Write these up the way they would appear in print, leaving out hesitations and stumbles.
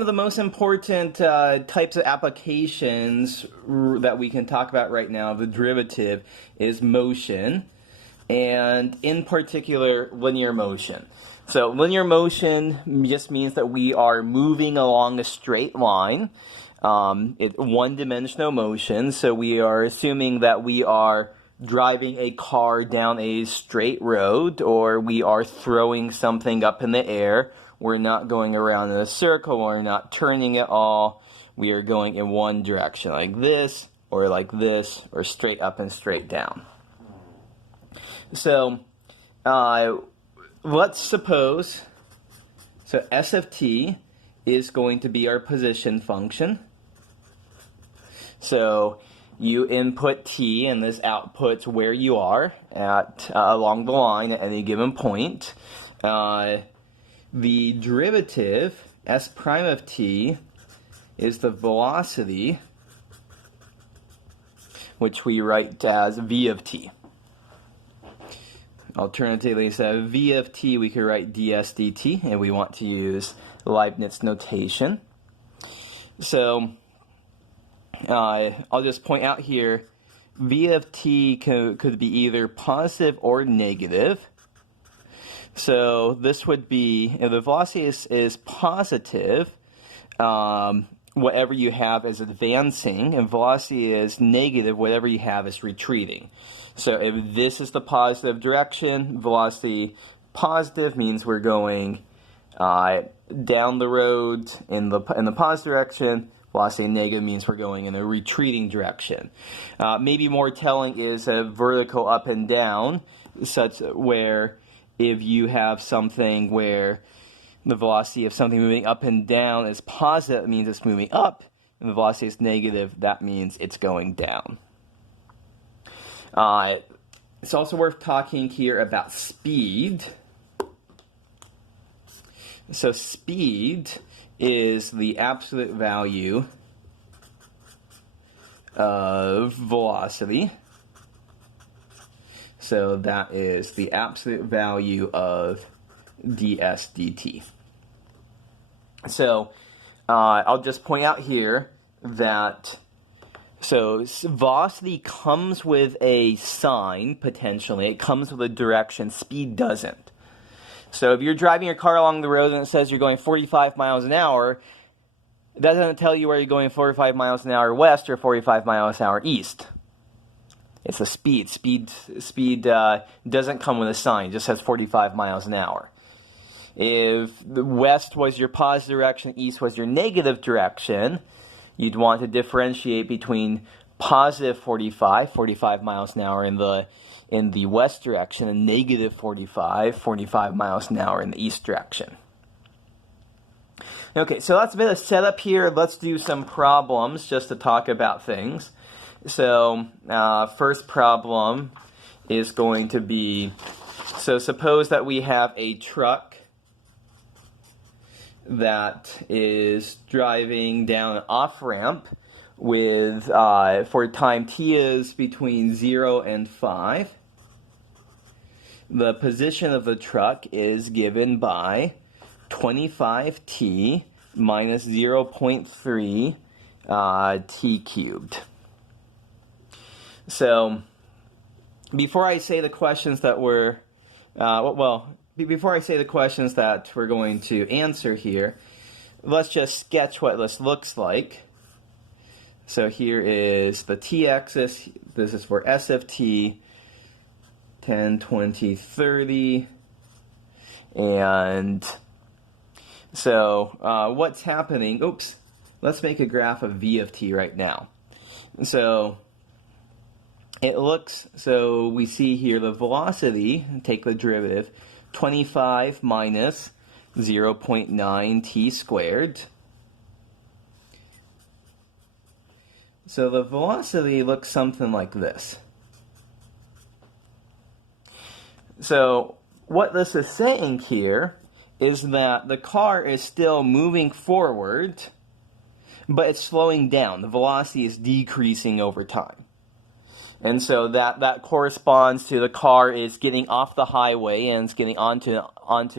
of the most important types of applications that we can talk about right now of the derivative is motion, and in particular, linear motion. So linear motion just means that we are moving along a straight line. It's one-dimensional motion, so we are assuming that we are driving a car down a straight road, or we are throwing something up in the air. We're not going around in a circle, we're not turning at all. We are going in one direction, like this, or straight up and straight down. So, let's suppose, S of t is going to be our position function. So you input t, and this outputs where you are at along the line at any given point. The derivative, s prime of t, is the velocity, which we write as v of t. Alternatively, instead of v of t, we could write ds dt, and we want to use Leibniz notation. So I'll just point out here, v of t could be either positive or negative. So this would be, if the velocity is positive, whatever you have is advancing, and velocity is negative, whatever you have is retreating. So if this is the positive direction, velocity positive means we're going down the road in the positive direction. Velocity negative means we're going in a retreating direction. Maybe more telling is a vertical up and down, such where if you have something where the velocity of something moving up and down is positive, it means it's moving up, and the velocity is negative, that means it's going down. It's also worth talking here about speed. So speed is the absolute value of velocity. So that is the absolute value of ds dt. So I'll just point out here that velocity comes with a sign, potentially. It comes with a direction. Speed doesn't. So if you're driving your car along the road and it says you're going 45 miles an hour, that doesn't tell you where you're going 45 miles an hour west or 45 miles an hour east. It's a speed. Speed doesn't come with a sign. It just says 45 miles an hour. If the west was your positive direction, east was your negative direction, you'd want to differentiate between positive 45 miles an hour in the west direction, and negative 45 miles an hour in the east direction. Okay, so that's a bit of setup here. Let's do some problems just to talk about things. So first problem is going to be, so suppose that we have a truck that is driving down an off-ramp with, for time t is between 0 and 5. The position of the truck is given by 25t minus 0.3 t cubed. So before I say the questions that before I say the questions that we're going to answer here, let's just sketch what this looks like. So here is the t-axis. This is for s of t, 10, 20, 30. And so what's happening? Oops. Let's make a graph of v of t right now. So so we see here the velocity, take the derivative, 25 minus 0.9 t squared. So the velocity looks something like this. So what this is saying here is that the car is still moving forward, but it's slowing down. The velocity is decreasing over time. And so that corresponds to the car is getting off the highway and it's getting onto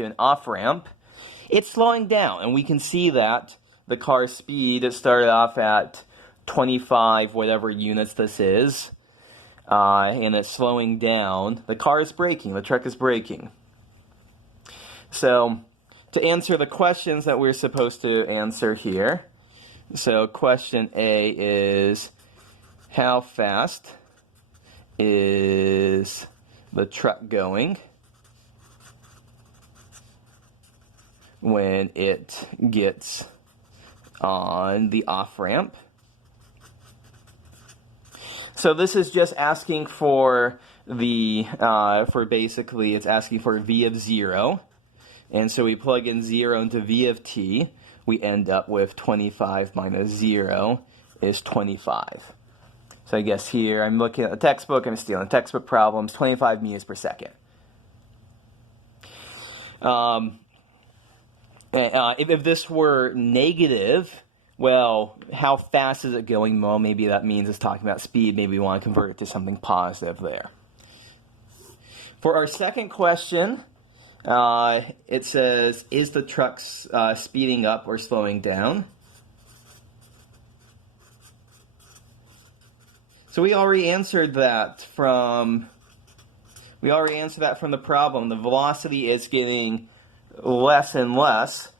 an off-ramp. It's slowing down, and we can see that the car's speed, it started off at 25 whatever units this is, and it's slowing down. The car is braking, the truck is braking. So, to answer the questions that we're supposed to answer here, so question A is, how fast is the truck going when it gets on the off-ramp? So this is just asking for the, basically it's asking for v of 0. And so we plug in 0 into v of t. We end up with 25 minus 0 is 25. So I guess here I'm looking at the textbook, I'm stealing textbook problems, 25 meters per second. If this were negative, well, how fast is it going? Well, maybe that means it's talking about speed. Maybe we want to convert it to something positive there. For our second question, it says, is the truck speeding up or slowing down? So we already answered that from the problem. The velocity is getting less and less.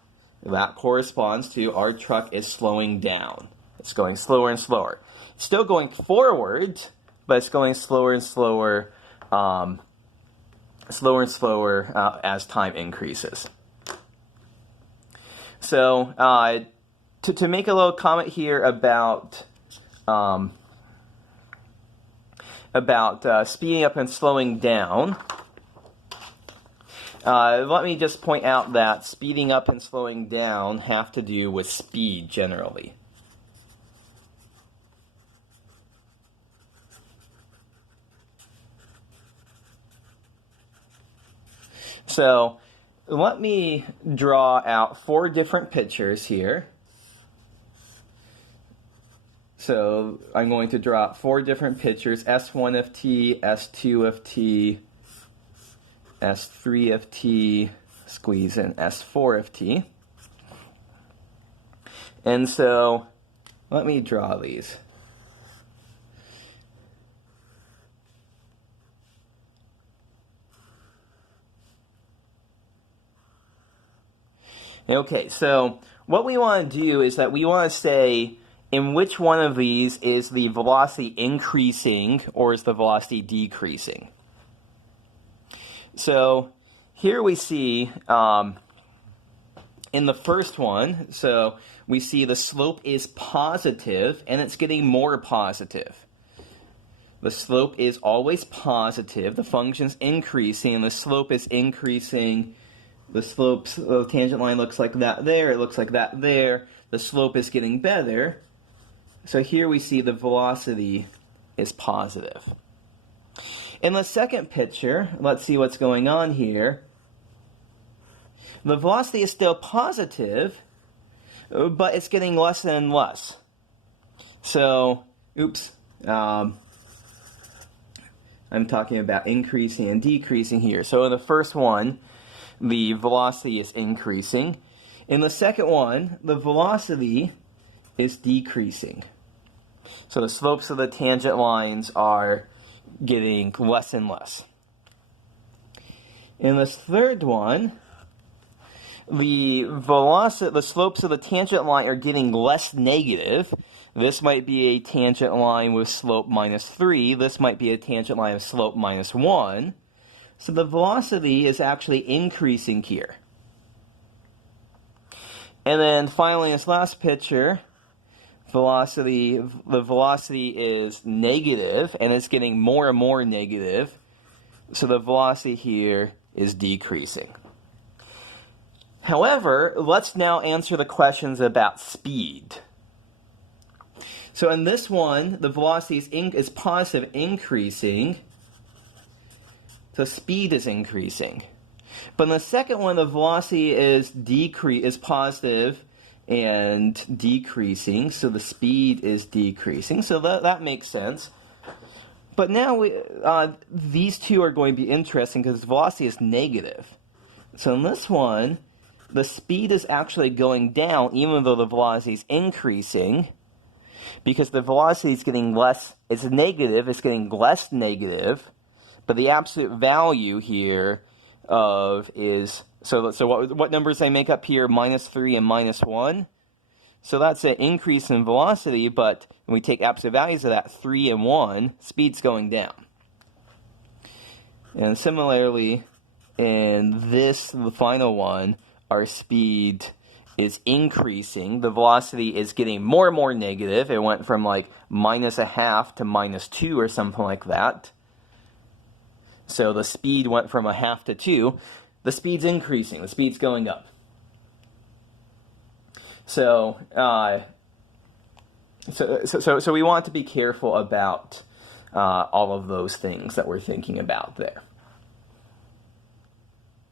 That corresponds to our truck is slowing down. It's going slower and slower. It's still going forward, but it's going slower and slower, as time increases. So to make a little comment here about speeding up and slowing down, let me just point out that speeding up and slowing down have to do with speed generally. So let me draw out 4 different pictures here. So I'm going to draw out 4 different pictures, S1 of t, S2 of t, S3 of t, squeeze in S4 of t. And so let me draw these. Okay, so what we want to do is that we want to say in which one of these is the velocity increasing or is the velocity decreasing. So here we see in the first one, so we see the slope is positive and it's getting more positive. The slope is always positive, the function's increasing, and the slope is increasing. The slope's the tangent line looks like that there, it looks like that there. The slope is getting better. So here we see the velocity is positive. In the second picture, let's see what's going on here. The velocity is still positive, but it's getting less and less. So, I'm talking about increasing and decreasing here. So in the first one, the velocity is increasing. In the second one, the velocity is decreasing. So the slopes of the tangent lines are getting less and less. In this third one, the slopes of the tangent line are getting less negative. This might be a tangent line with slope minus 3. This might be a tangent line with slope minus 1. So the velocity is actually increasing here. And then finally, in this last picture, the velocity is negative, and it's getting more and more negative. So the velocity here is decreasing. However, let's now answer the questions about speed. So in this one, the velocity is positive, increasing. So speed is increasing. But in the second one, the velocity is positive and decreasing, so the speed is decreasing. So that makes sense. But now these two are going to be interesting because velocity is negative. So in this one, the speed is actually going down even though the velocity is increasing, because the velocity is getting less, it's negative, it's getting less negative, but the absolute value here is, so what numbers they make up here, -3 and -1? So that's an increase in velocity, but when we take absolute values of that, 3 and 1, speed's going down. And similarly, in this, the final one, our speed is increasing. The velocity is getting more and more negative. It went from like -0.5 to -2 or something like that. So the speed went from 0.5 to 2. The speed's increasing. The speed's going up. So we want to be careful about all of those things that we're thinking about there.